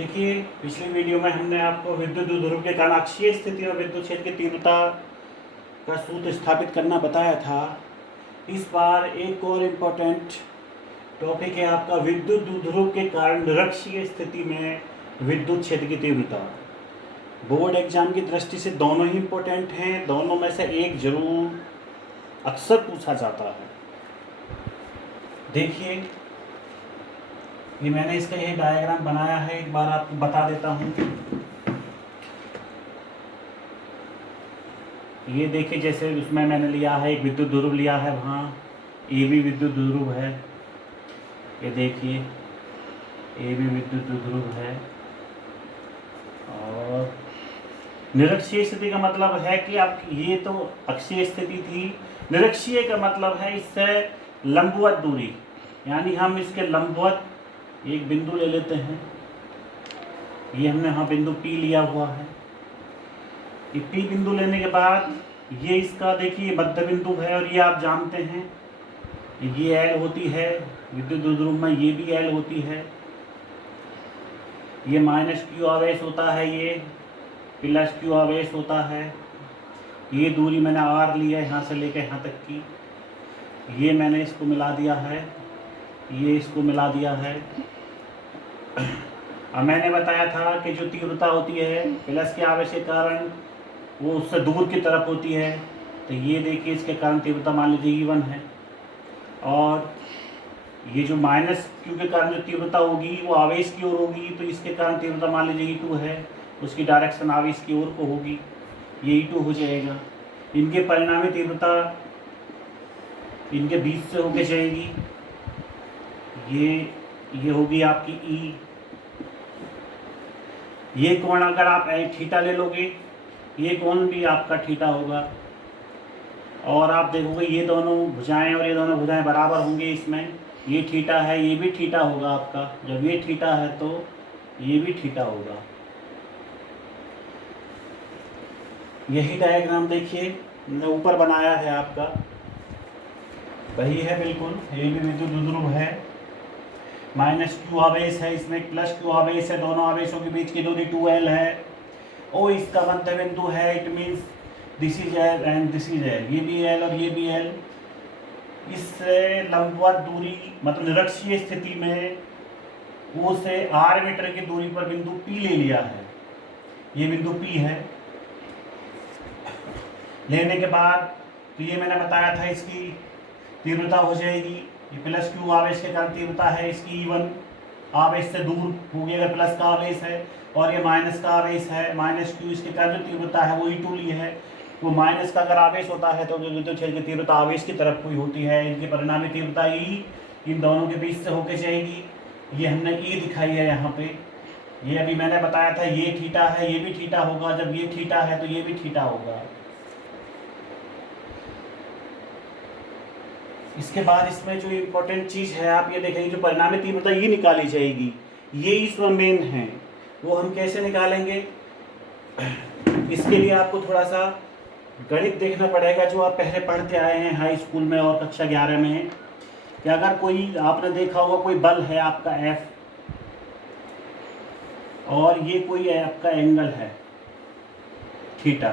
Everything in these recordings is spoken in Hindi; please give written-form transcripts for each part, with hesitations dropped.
देखिए, पिछली वीडियो में हमने आपको विद्युत द्विध्रुव के कारण अक्षीय स्थिति और विद्युत क्षेत्र की तीव्रता का सूत्र स्थापित करना बताया था। इस बार एक और इम्पोर्टेंट टॉपिक है आपका विद्युत द्विध्रुव के कारण निरक्षीय स्थिति में विद्युत क्षेत्र की तीव्रता। बोर्ड एग्जाम की दृष्टि से दोनों ही इम्पोर्टेंट हैं, दोनों में से एक जरूर अक्सर पूछा जाता है। देखिए, ये मैंने इसका ये डायग्राम बनाया है, एक बार आपको बता देता हूँ। ये देखिए, जैसे उसमें मैंने लिया है एक विद्युत ध्रुव लिया है, वहाँ ए भी विद्युत ध्रुव है। ये देखिए, ए भी विद्युत ध्रुव है। और निरक्षीय स्थिति का मतलब है कि आप, ये तो अक्षीय स्थिति थी, निरक्षीय का मतलब है इससे लंबवत दूरी, यानी हम इसके लंबवत एक बिंदु ले लेते हैं। ये हमने यहाँ बिंदु P लिया हुआ है। ये P बिंदु लेने के बाद ये इसका देखिए मध्य बिंदु है, और ये आप जानते हैं ये L होती है, विद्युत द्विध्रुव में ये भी L होती है। ये -Q आवेश होता है, ये +Q आवेश होता है। ये दूरी मैंने R ली है यहाँ से लेकर यहाँ तक की। ये मैंने इसको मिला दिया है, ये इसको मिला दिया है। अब मैंने बताया था कि जो तीव्रता होती है प्लस के आवेश के कारण वो उससे दूर की तरफ होती है। तो ये देखिए, इसके कारण तीव्रता मान लीजिए E1 है, और ये जो -Q के कारण जो तीव्रता होगी वो आवेश की ओर होगी, तो इसके कारण तीव्रता मान लीजिए E2 है, उसकी डायरेक्शन आवेश की ओर को होगी, ये E2 हो जाएगा। इनके परिणामी तीव्रता इनके बीच से होके जाएगी, ये होगी आपकी E। ये कोण अगर आप थीटा ले लोगे, ये कोण भी आपका थीटा होगा, और आप देखोगे ये दोनों भुजाएं और ये दोनों भुजाएं बराबर होंगे। इसमें ये थीटा है, ये भी थीटा होगा आपका। जब ये थीटा है तो ये भी थीटा होगा। यही डायग्राम देखिए मैंने ऊपर बनाया है आपका, वही है बिल्कुल। ये भी विद्युत द्विध्रुव है, -Q आवेश है, इसमें +Q आवेश है, दोनों आवेशों के बीच की दूरी 2L है। ओ इसका मध्य बिंदु है, it means this is L and this is L। ये भी L और ये भी L। इससे लंबवत दूरी मतलब निरक्षीय स्थिति में O से R मीटर की दूरी पर बिंदु P ले लिया है। ये बिंदु P है। लेने के बाद तो ये मैंने बताया था इसकी तीव्रता हो जाएगी, ये +Q आवेश के कारण तीव्रता है इसकी E1, आवेश से दूर होगी अगर प्लस का आवेश है, और ये माइनस का आवेश है, -Q इसके कारण जो तीव्रता है वो E2 ली है। वो माइनस का अगर आवेश होता है तो जो विद्युत क्षेत्र की तीव्रता आवेश की तरफ हुई होती है, इनकी परिणामी तीव्रता E इन दोनों के बीच से होके जाएगी। ये हमने E दिखाई है यहाँ पे। ये अभी मैंने बताया था ये थीटा है, ये भी थीटा होगा। जब ये थीटा है तो ये भी थीटा होगा। इसके बाद इसमें जो इम्पोर्टेंट चीज़ है, आप ये देखेंगे जो परिणामी तीव्रता ये निकाली जाएगी, ये इसमें मेन है। वो हम कैसे निकालेंगे, इसके लिए आपको थोड़ा सा गणित देखना पड़ेगा, जो आप पहले पढ़ते आए हैं हाई स्कूल में और कक्षा 11 में। कि अगर कोई आपने देखा होगा कोई बल है आपका F, और ये कोई आपका एंगल है थीटा,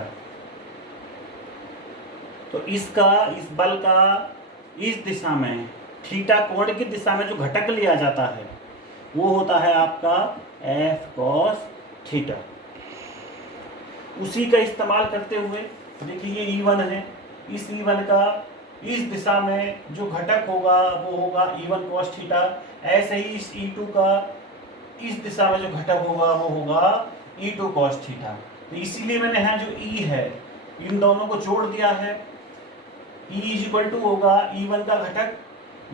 तो इसका, इस बल का इस दिशा में थीटा कोण की दिशा में जो घटक लिया जाता है वो होता है आपका F cos थीटा। उसी का इस्तेमाल करते हुए देखिए ये E1 है, इस E1 का इस दिशा में जो घटक होगा वो होगा E1 cos थीटा। ऐसे ही इस E2 का इस दिशा में जो घटक होगा वो होगा E2 cos थीटा। तो इसीलिए मैंने यहाँ जो E है इन दोनों को जोड़ दिया है। E इक्वल टू होगा E1 का घटक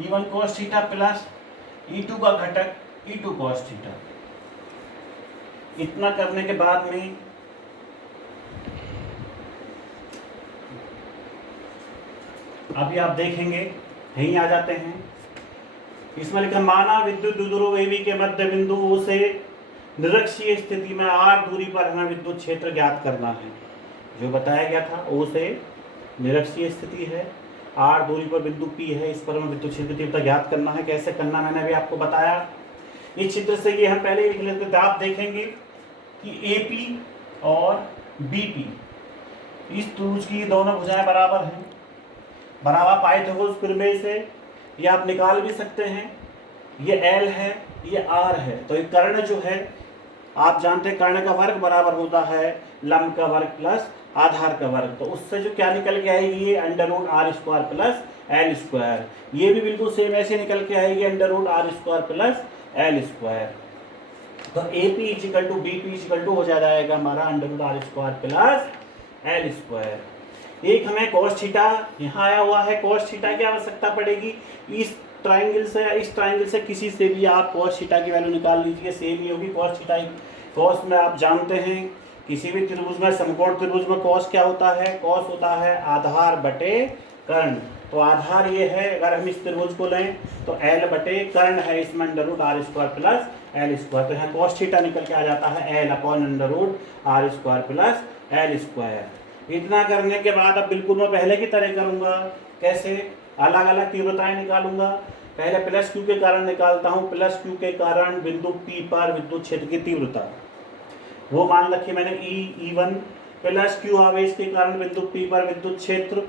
E1 cos theta plus E2 का घटक E2 cos थीटा। इतना करने के बाद में अभी आप देखेंगे, यहीं आ जाते हैं। इसमें लिखा माना विद्युत द्विध्रुव AB के मध्य बिंदु O से निरक्षीय स्थिति में R दूरी पर हमें विद्युत क्षेत्र ज्ञात करना है। जो बताया गया था, O से निरक्षीय स्थिति है, R दूरी पर बिंदु P है, इस पर हमें विद्युत क्षेत्र की तीव्रता ज्ञात करना है। कैसे करना मैंने अभी आपको बताया। इस चित्र से ये हम पहले ही लिख लेते थे। आप देखेंगे कि AP और BP इस त्रिभुज की दोनों भुजाएं बराबर हैं। बराबर पाइथागोरस प्रमेय से ये आप निकाल भी सकते हैं। ये L है, ये R है, तो ये कर्ण जो है आप जानते हैं कर्ण का वर्ग बराबर होता है लंब का वर्ग प्लस आधार का वर्ग। तो उससे जो क्या निकल के आएगी, ये √r² प्लस L²। ये भी बिल्कुल सेम ऐसे निकल के आएगी √r² प्लस L²। तो AP = BP = हो जाएगा हमारा √r² प्लस L²। एक हमें cos थीटा यहाँ आया हुआ है, cos थीटा की आवश्यकता पड़ेगी। इस ट्राइंगल से, इस ट्राइंगल से किसी से भी आप cos थीटा की वैल्यू निकाल लीजिए, सेम ही होगी cos थीटा। cos में आप जानते हैं किसी भी त्रिभुज में, समकोण त्रिभुज में cos क्या होता है, cos होता है आधार बटे कर्ण। तो आधार ये है, अगर हम इस त्रिभुज को लें तो L बटे कर्ण है इसमें √r² प्लस L²। तो यहाँ cos थीटा निकल के आ जाता है L/√r² प्लस L²। इतना करने के बाद अब बिल्कुल मैं पहले की तरह करूंगा। कैसे? अलग अलग तीव्रताएं निकालूंगा। पहले प्लस Q के कारण निकालता हूं। प्लस Q के कारण बिंदु P पर विद्युत क्षेत्र की तीव्रता, वो मान रखी मैंने E1। प्लस Q आवेश के कारण बिंदु P पर विद्युत क्षेत्र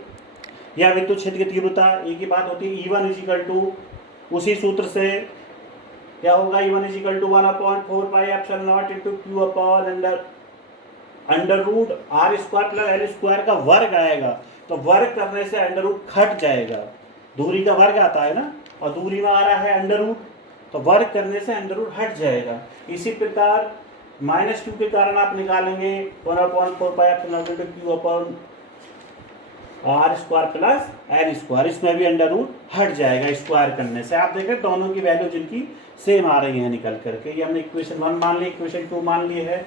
या विद्युत क्षेत्र की तीव्रता एक ही बात होती है। E1 = उसी सूत्र से क्या होगा, E1 = 1/4πε0 Q √r² plus L² का वर्ग आएगा। तो वर्ग करने से √ घट जाएगा, दूरी का वर्ग आता है ना, और दूरी में आ रहा है √, तो वर्ग करने से √ हट जाएगा। इसी प्रकार -Q के कारण आप निकालेंगे 1/4πε0 Q/r² प्लस L²। इसमें भी √ हट जाएगा स्क्वायर करने से। आप देखें दोनों की वैल्यू जिनकी सेम आ रही है निकल करके। ये हमने इक्वेशन 1 मान ली, इक्वेशन 2 मान ली है।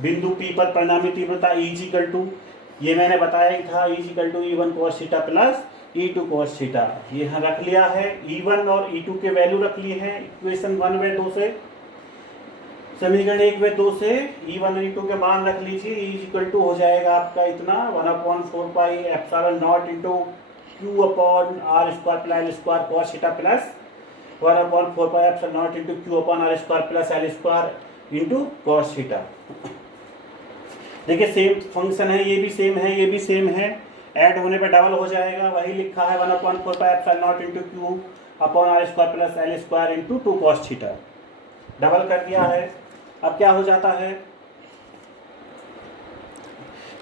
बिंदु P पर परिणामी तीव्रता E ये मैंने बताया ही था, E E1 cos theta plus E2 cos theta. ये यहाँ रख लिया है, E1 और E2 के वैल्यू रख लिए हैं इक्वेशन 1 व 2 से। समीकरण 1 व 2 से E1 और E2 के मान रख लीजिए। E हो जाएगा आपका इतना 1/4πε0 Q/r² plus L² cos theta plus 1/4πε0 Q/r² plus L² cos theta. देखिए सेम फंक्शन है, ये भी सेम है, ये भी सेम है। ऐड होने पे डबल हो जाएगा। वही लिखा है 1/4πε0 Q/r² plus L² 2 cos theta. Double कर दिया है। अब क्या हो जाता है,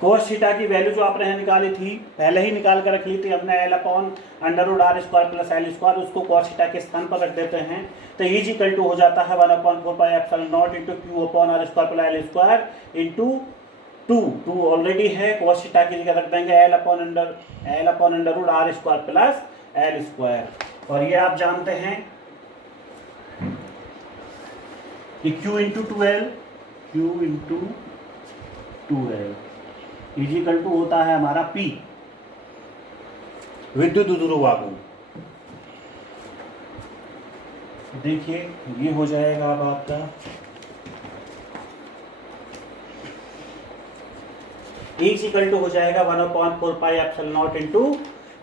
cos थीटा की वैल्यू जो आपने निकाली थी, पहले ही निकाल कर रख ली थी हमने L/√r² प्लस L², उसको cos थीटा के स्थान पर रख देते हैं। तो E हो जाता है 1/4πε0 Q/r² प्लस L² 2 ऑलरेडी है, cos थीटा की जगह रख देंगे L/√r² प्लस L²। और ये आप जानते हैं कि Q × 2L होता है हमारा P, विद्युत ध्रुवागुण। देखिए ये हो जाएगा अब आपका E हो जाएगा 1/4πε0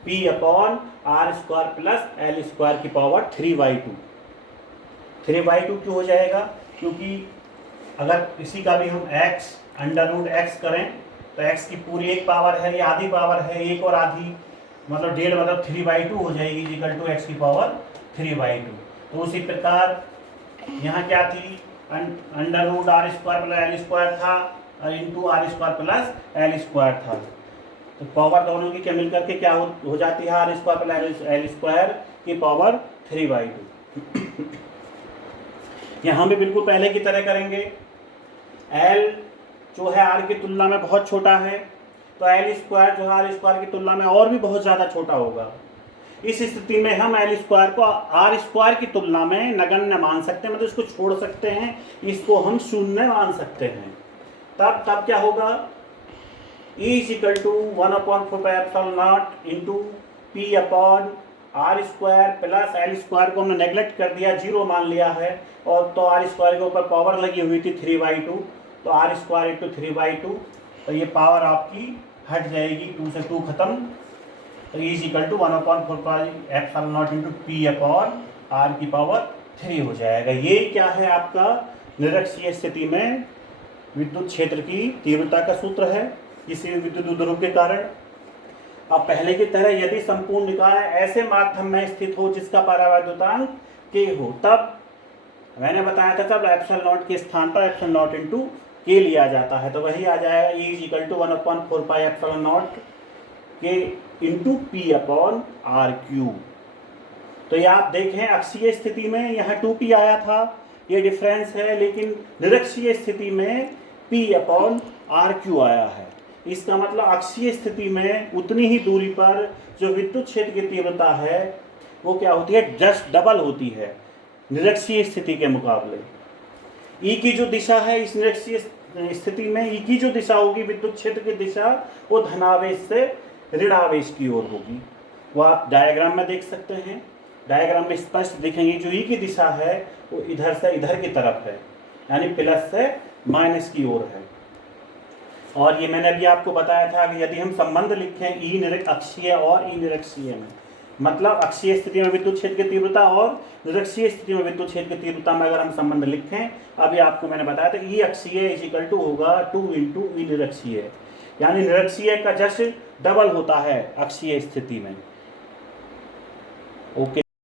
P/r² प्लस L² की पावर 3/2। 3/2 क्यों हो जाएगा, क्योंकि अगर इसी का भी हम √x करें तो x की पूरी एक पावर है, ये आधी पावर है, एक और आधी मतलब 1.5 मतलब 3/2 हो जाएगी x की पावर 3/2। तो उसी प्रकार यहाँ क्या थी, √r² प्लस L² था और r² प्लस L² था। तो पावर दोनों की क्या मिलकर के क्या हो जाती है, r² प्लस L² की पावर 3/2। यहाँ भी बिल्कुल पहले की तरह करेंगे। L जो है R की तुलना में बहुत छोटा है, तो L² जो है r² की तुलना में और भी बहुत ज़्यादा छोटा होगा। इस स्थिति में हम L² को r² की तुलना में नगण्य मान सकते हैं, मतलब इसको छोड़ सकते हैं, इसको हम शून्य मान सकते हैं। तब क्या होगा, E = 1/4πε0 P/r² प्लस L² को हमने नेग्लेक्ट कर दिया, 0 मान लिया है, और तो r² के ऊपर पावर लगी हुई थी 3/2, तो r² × 3/2, तो ये पावर आपकी हट जाएगी, 2 से 2 खत्म। तो E = 1/4πε0 P/r की पावर 3 हो जाएगा। ये क्या है आपका निरक्षीय स्थिति में विद्युत क्षेत्र की तीव्रता का सूत्र है किसी विद्युत द्रव्य के कारण। अब पहले की तरह यदि संपूर्ण निकाय ऐसे माध्यम में स्थित हो जिसका परावैद्युतांक k हो, तब मैंने बताया था तब एप्सिलॉन नॉट के स्थान पर एप्सिलॉन नॉट इंटू के लिया जाता है, तो वही आ जाएगा E is equal to 1/4 pi epsilon naught के into P upon R cube. तो ये आप देखें अक्षीय स्थिति में यहाँ 2p आया था, ये डिफरेंस है, लेकिन निरक्षीय स्थिति में p अपॉन आर क्यू आया है। इसका मतलब अक्षीय स्थिति में उतनी ही दूरी पर जो विद्युत क्षेत्र की तीव्रता है वो क्या होती है, जस्ट डबल होती है निरक्षीय स्थिति के मुकाबले। ई की जो दिशा है इस निरक्षीय स्थिति में ई की जो दिशा होगी विद्युत क्षेत्र की दिशा वो धनावेश से ऋणावेश की ओर होगी। वो आप डायग्राम में देख सकते हैं, डायग्राम में स्पष्ट दिखेंगे जो ई की दिशा है वो इधर से इधर की तरफ है, यानी प्लस से माइनस की ओर है। और ये मैंने अभी आपको बताया था कि यदि हम संबंध लिखें ई अक्षीय और ई निरक्षीय में, मतलब अक्षीय स्थिति में विद्युत क्षेत्र की तीव्रता और निरक्षीय स्थिति में विद्युत क्षेत्र की तीव्रता में अगर हम संबंध लिखें, अभी आपको मैंने बताया था ई अक्षीय इज इक्वल टू होगा 2 इंटू ई निरक्षीय, यानी निरक्षीय का जस्ट डबल होता है अक्षीय स्थिति में। ओके।